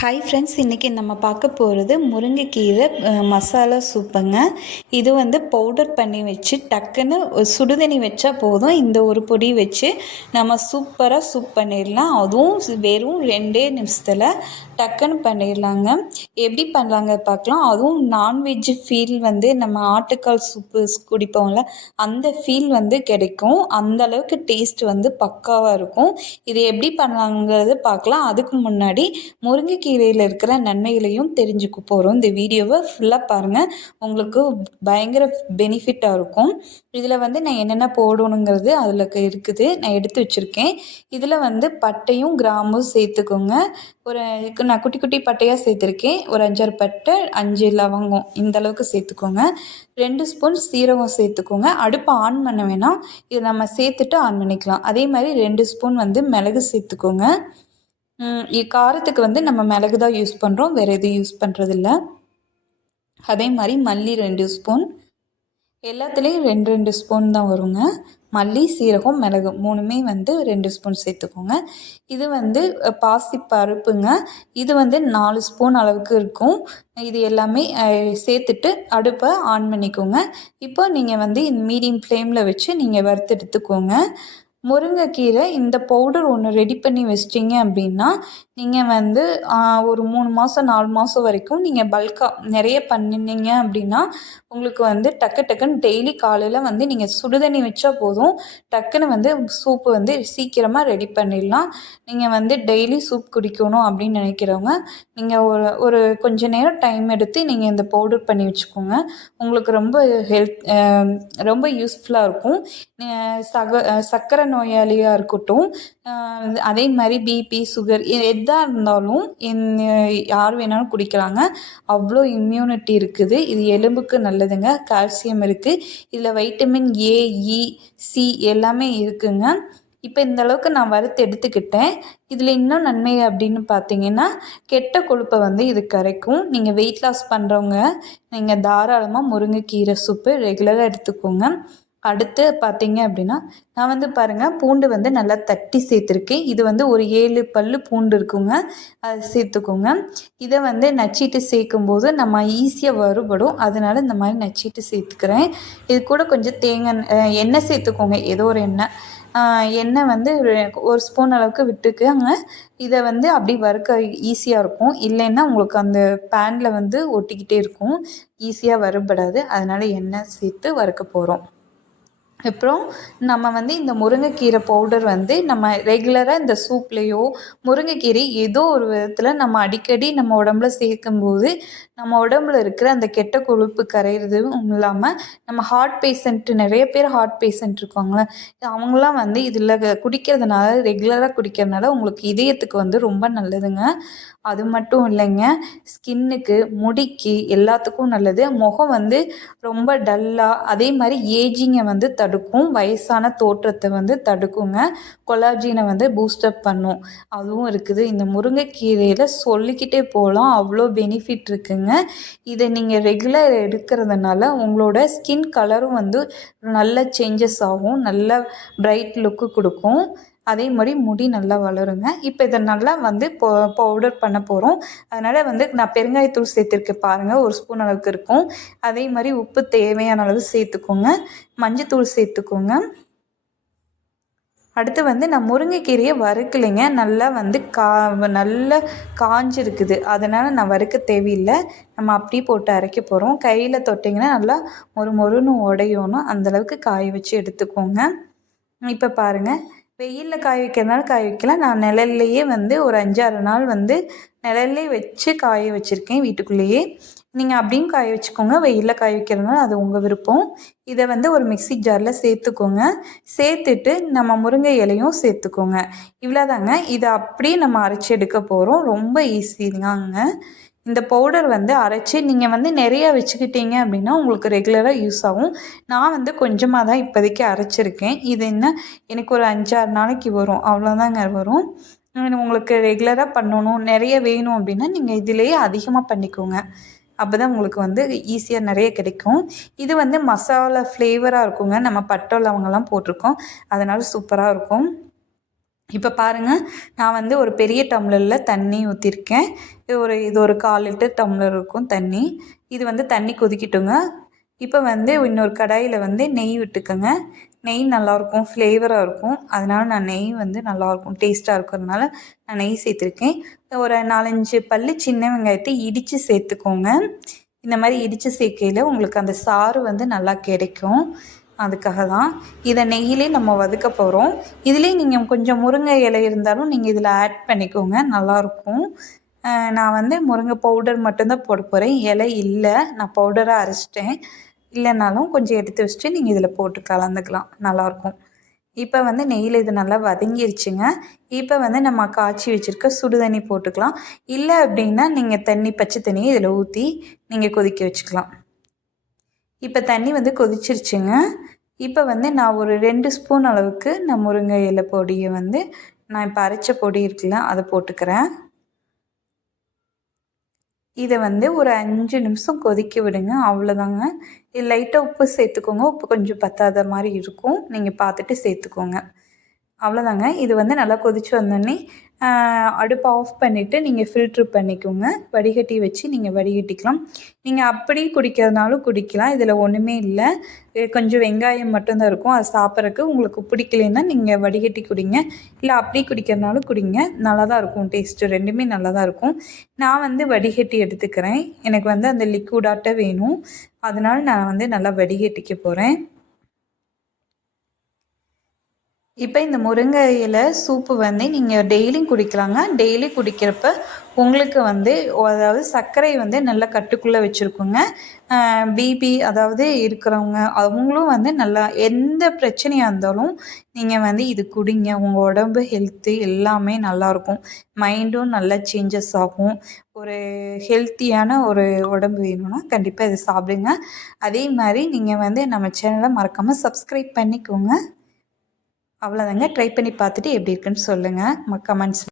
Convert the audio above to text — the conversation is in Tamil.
ஹாய் ஃப்ரெண்ட்ஸ், இன்றைக்கி நம்ம பார்க்க போகிறது முருங்கைக்கீரை மசாலா சூப்புங்க. இது பவுடர் பண்ணி வச்சு டக்குன்னு சுடுதண்ணி வச்சா போதும். இந்த ஒரு பொடி வச்சு நம்ம சூப்பராக சூப் பண்ணிடலாம். அதுவும் வெறும் 2 நிமிஷத்தில் டக்குன்னு பண்ணிடலாங்க. எப்படி பண்ணலாங்க பார்க்கலாம். அதுவும் நான்வெஜ் ஃபீல் நம்ம ஆட்டுக்கால் சூப்பு குடிப்போம்ல, அந்த ஃபீல் கிடைக்கும். அந்த அளவுக்கு டேஸ்ட் பக்காவாக இருக்கும். இது எப்படி பண்ணலாங்கிறது பார்க்கலாம். அதுக்கு முன்னாடி முருங்கைக்கீரையில் இருக்கிற நன்மைகளையும் தெரிஞ்சுக்க போகிறோம். இந்த வீடியோவை ஃபுல்லாக பாருங்கள், உங்களுக்கு பயங்கர பெனிஃபிட்டாக இருக்கும். இதில் நான் என்னென்ன போடணுங்கிறது அதில் இருக்குது, நான் எடுத்து வச்சுருக்கேன். இதில் பட்டையும் கிராம்பும் சேர்த்துக்கோங்க. நான் குட்டி குட்டி பட்டையாக சேர்த்துருக்கேன். ஒரு 5-6 பட்டை, 5 லவங்கம் இந்த அளவுக்கு சேர்த்துக்கோங்க. 2 ஸ்பூன் சீரகம் சேர்த்துக்கோங்க. அடுப்பை ஆன் பண்ண வேணாம், இதை நம்ம சேர்த்துட்டு ஆன் பண்ணிக்கலாம். அதே மாதிரி 2 ஸ்பூன் மிளகு சேர்த்துக்கோங்க. காரத்துக்கு நம்ம மிளகு தான் யூஸ் பண்ணுறோம், வேறு எதுவும் யூஸ் பண்ணுறதில்ல. அதே மாதிரி மல்லி 2 ஸ்பூன், எல்லாத்துலேயும் 2 ஸ்பூன் தான் வருங்க. மல்லி, சீரகம், மிளகு 3மே 2 ஸ்பூன் சேர்த்துக்கோங்க. இது பாசி பருப்புங்க. இது 4 ஸ்பூன் அளவுக்கு இருக்கும். இது எல்லாமே சேர்த்துட்டு அடுப்பை ஆன் பண்ணிக்கோங்க. இப்போ நீங்கள் மீடியம் ஃப்ளேமில் வச்சு நீங்கள் வறுத்து எடுத்துக்கோங்க. முருங்கைக்கீரை இந்த பவுடர் ஒன்று ரெடி பண்ணி வச்சிட்டிங்க அப்படின்னா, நீங்கள் ஒரு 3 மாதம் 4 மாதம் வரைக்கும் நீங்கள் பல்காக நிறைய பண்ணினீங்க அப்படின்னா, உங்களுக்கு டக்குன்னு டெய்லி காலையில் நீங்கள் சுடுதண்ணி வச்சா போதும். டக்குன்னு சூப்பு சீக்கிரமாக ரெடி பண்ணிடலாம். நீங்கள் டெய்லி சூப் குடிக்கணும் அப்படின்னு நினைக்கிறவங்க, நீங்கள் ஒரு கொஞ்ச நேரம் டைம் எடுத்து நீங்கள் இந்த பவுடர் பண்ணி வச்சுக்கோங்க. உங்களுக்கு ரொம்ப யூஸ்ஃபுல்லாக இருக்கும். சர்க்கரை நோயாளியாக இருக்கட்டும், அதே மாதிரி பிபி, சுகர் எதாக இருந்தாலும் யார் வேணாலும் குடிக்கலாங்க. அவ்வளோ இம்யூனிட்டி இருக்குது. இது எலும்புக்கு நல்லதுங்க. கால்சியம் இருக்குது. இதில் வைட்டமின் ஏ, இ, சி எல்லாமே இருக்குங்க. இப்போ இந்த அளவுக்கு நான் வறுத்து எடுத்துக்கிட்டேன். இதில் இன்னும் நன்மை அப்படின்னு பார்த்தீங்கன்னா, கெட்ட கொழுப்பை இது கரைக்கும். நீங்கள் வெயிட் லாஸ் பண்ணுறவங்க நீங்கள் தாராளமாக முருங்கைக்கீரை சூப்பு ரெகுலராக எடுத்துக்கோங்க. அடுத்து பார்த்தீங்க அப்படின்னா, நான் பாருங்கள், பூண்டு நல்லா தட்டி சேர்த்துருக்கேன். இது ஒரு 7 பல் பூண்டு இருக்குங்க, அதை சேர்த்துக்கோங்க. இதை நச்சிட்டு சேர்க்கும்போது நம்ம ஈஸியாக வறுபடும். அதனால இந்த மாதிரி நச்சிட்டு சேர்த்துக்கிறேன். இது கூட கொஞ்சம் தேங்காய் எண்ணெய் சேர்த்துக்கோங்க. ஏதோ ஒரு எண்ணெய் ஒரு ஸ்பூன் அளவுக்கு விட்டுக்கோங்க. இதை அப்படி வறுக்க ஈஸியாக இருக்கும். இல்லைன்னா உங்களுக்கு அந்த பேனில் ஒட்டிக்கிட்டே இருக்கும், ஈஸியாக வறுபடாது. அதனால் எண்ணெய் சேர்த்து வறுக்க போகிறோம். அப்புறம் நம்ம இந்த முருங்கைக்கீரை பவுடர் நம்ம ரெகுலராக இந்த சூப்லேயோ முருங்கைக்கீரை ஏதோ ஒரு விதத்தில் நம்ம அடிக்கடி நம்ம உடம்புல சேர்க்கும்போது நம்ம உடம்புல இருக்கிற அந்த கெட்ட கொழுப்பு கரையிறதும் இல்லாமல், நம்ம ஹார்ட் பேஷண்ட் நிறைய பேர் ஹார்ட் பேஷண்ட் இருக்காங்களே, அவங்களாம் இதில் குடிக்கிறதுனால, ரெகுலராக குடிக்கிறதுனால உங்களுக்கு இதயத்துக்கு ரொம்ப நல்லதுங்க. அது மட்டும் இல்லைங்க, ஸ்கின்னுக்கு, முடிக்கு எல்லாத்துக்கும் நல்லது. முகம் ரொம்ப டல்லாக, அதே மாதிரி ஏஜிங்கை தடுக்கும். வயசான தோற்றத்தை தடுக்குங்க. கொலாஜினை பூஸ்டப் பண்ணும். அதுவும் இருக்குது. இந்த முருங்கைக்கீரையில் சொல்லிக்கிட்டே போகலாம், அவ்வளோ பெனிஃபிட் இருக்குங்க. இதை நீங்கள் ரெகுலர் எடுக்கிறதுனால உங்களோட ஸ்கின் கலரும் நல்ல சேஞ்சஸ் ஆகும், நல்ல பிரைட் லுக்கு கொடுக்கும். அதே மாதிரி முடி நல்லா வளருங்க. இப்போ இதை நல்லா பவுடர் பண்ண போகிறோம். அதனால் நான் பெருங்காயத்தூள் சேர்த்துருக்கேன் பாருங்கள், 1 ஸ்பூன் அளவுக்கு இருக்கும். அதே மாதிரி உப்பு தேவையான அளவு சேர்த்துக்கோங்க. மஞ்சத்தூள் சேர்த்துக்கோங்க. அடுத்து நான் முருங்கைக்கீரையை வறுக்கலைங்க. நல்லா நல்லா காஞ்சிருக்குது. அதனால் நான் வறுக்க தேவையில்லை. நம்ம அப்படியே போட்டு அரைக்க போகிறோம். கையில் தொட்டிங்கன்னா நல்லா மொறுன்னு உடையணும். அந்தளவுக்கு காய வச்சு எடுத்துக்கோங்க. இப்போ பாருங்கள், வெயிலில் காய வைக்கிறதுனால காய வைக்கலாம். நான் நிழல்லையே ஒரு 5-6 நாள் நிழல்லே வச்சு காய வச்சுருக்கேன் வீட்டுக்குள்ளேயே. நீங்கள் அப்படியும் காய வச்சுக்கோங்க, வெயிலில் காய வைக்கிறதுனால அது உங்கள் விருப்பம். இதை ஒரு மிக்ஸி ஜாரில் சேர்த்துக்கோங்க. சேர்த்துட்டு நம்ம முருங்கை இலையும் சேர்த்துக்கோங்க. இவ்வளோதாங்க. இதை அப்படியே நம்ம அரைச்சி எடுக்க போகிறோம். ரொம்ப ஈஸி தாங்க. இந்த பவுடர் அரைச்சி நீங்கள் நிறையா வச்சுக்கிட்டீங்க அப்படின்னா உங்களுக்கு ரெகுலராக யூஸ் ஆகும். நான் கொஞ்சமாக தான் இப்போதைக்கு அரைச்சிருக்கேன். இது எனக்கு ஒரு 5-6 நாளைக்கு வரும், அவ்வளோதாங்க வரும். உங்களுக்கு ரெகுலராக பண்ணணும், நிறைய வேணும் அப்படின்னா நீங்கள் இதிலேயே அதிகமாக பண்ணிக்கோங்க. அப்போ தான் உங்களுக்கு ஈஸியாக நிறைய கிடைக்கும். இது மசாலா ஃப்ளேவராக இருக்குங்க. நம்ம பட்டை லவங்கெல்லாம் போட்டிருக்கோம், அதனால் சூப்பராக இருக்கும். இப்போ பாருங்கள், நான் வந்து ஒரு பெரிய டம்ளரில் தண்ணி ஊற்றிருக்கேன். இது ஒரு 1/4 லிட்டர் டம்ளர் இருக்கும் தண்ணி. இது வந்து தண்ணி கொதிக்கட்டுங்க. இப்போ வந்து இன்னொரு கடாயில் வந்து நெய் விட்டுக்கோங்க. நெய் நல்லாயிருக்கும், ஃப்ளேவராக இருக்கும். அதனால் நான் நெய் வந்து நல்லாயிருக்கும், டேஸ்ட்டாக இருக்கிறதுனால நான் நெய் சேர்த்துருக்கேன். ஒரு 4, 5 பல்லு சின்ன வெங்காயத்தை இடித்து சேர்த்துக்கோங்க. இந்த மாதிரி இடித்து சேர்க்கையில் உங்களுக்கு அந்த சாறு வந்து நல்லா கிடைக்கும். அதுக்காக தான் இதை நெய்யிலே நம்ம வதக்க போகிறோம். இதுலேயே நீங்கள் கொஞ்சம் முருங்கை இலை இருந்தாலும் நீங்கள் இதில் ஆட் பண்ணிக்கோங்க, நல்லாயிருக்கும். நான் வந்து முருங்கை பவுடர் மட்டும்தான் போட போகிறேன், இலை இல்லை. நான் பவுடராக அரைச்சிட்டேன். இல்லைனாலும் கொஞ்சம் எடுத்து வச்சுட்டு நீங்கள் இதில் போட்டு கலந்துக்கலாம், நல்லாயிருக்கும். இப்போ வந்து நெய்யில் இது நல்லா வதங்கிருச்சுங்க. இப்போ வந்து நம்ம காய்ச்சி வச்சுருக்க சுடு தண்ணி போட்டுக்கலாம். இல்லை அப்படின்னா நீங்கள் பச்சை தண்ணியை இதில் ஊற்றி நீங்கள் கொதிக்க வச்சுக்கலாம். இப்போ தண்ணி வந்து கொதிச்சிருச்சுங்க. இப்போ வந்து நான் ஒரு 2 ஸ்பூன் அளவுக்கு நான் முருங்கை இலை பொடியை வந்து நான் இப்போ அரைச்ச பொடி இருக்குல்ல, அதை போட்டுக்கிறேன். இதை வந்து ஒரு 5 நிமிஷம் கொதிக்க விடுங்க, அவ்வளோதாங்க. இது லைட்டாக உப்பு சேர்த்துக்கோங்க. உப்பு கொஞ்சம் பத்தாத மாதிரி இருக்கும், நீங்கள் பார்த்துட்டு சேர்த்துக்கோங்க. அவ்வளோதாங்க. இது வந்து நல்லா கொதித்து வந்தோடனே அடுப்பை ஆஃப் பண்ணிவிட்டு நீங்கள் ஃபில்ட்ரு பண்ணிக்கோங்க. வடிகட்டி வச்சு நீங்கள் வடிகட்டிக்கலாம். நீங்கள் அப்படி குடிக்கிறதுனாலும் குடிக்கலாம், இதில் ஒன்றுமே இல்லை. கொஞ்சம் வெங்காயம் மட்டும்தான் இருக்கும், அது சாப்பிட்றதுக்கு உங்களுக்கு பிடிக்கலைன்னா நீங்கள் வடிகட்டி குடிங்க. இல்லை அப்படி குடிக்கிறதுனாலும் குடிங்க, நல்லா தான் இருக்கும் டேஸ்ட்டு, ரெண்டுமே நல்லா தான் இருக்கும். நான் வந்து வடிகட்டி எடுத்துக்கிறேன், எனக்கு வந்து அந்த லிக்விடாட்ட வேணும். அதனால் நான் வந்து நல்லா வடிகட்டிக்க போகிறேன். இப்போ இந்த முருங்கை இலை சூப்பு வந்து நீங்கள் டெய்லியும் குடிக்கலாங்க. டெய்லி குடிக்கிறப்ப உங்களுக்கு வந்து அதாவது சர்க்கரை வந்து நல்லா கட்டுக்குள்ளே வச்சுருக்குங்க. பிபி அதாவது இருக்கிறவங்க அவங்களும் வந்து நல்லா எந்த பிரச்சனையாக இருந்தாலும் நீங்கள் வந்து இது குடிங்க. உங்கள் உடம்பு ஹெல்த்து எல்லாமே நல்லாயிருக்கும். மைண்டும் நல்லா சேஞ்சஸ் ஆகும். ஒரு ஹெல்த்தியான ஒரு உடம்பு வேணும்னா கண்டிப்பாக இதை சாப்பிடுங்க. அதே மாதிரி நீங்கள் வந்து நம்ம சேனலை மறக்காமல் சப்ஸ்கிரைப் பண்ணிக்கோங்க. அவ்வளோதாங்க. ட்ரை பண்ணி பார்த்துட்டு எப்படி இருக்குன்னு சொல்லுங்கள் கமெண்ட்ஸ்.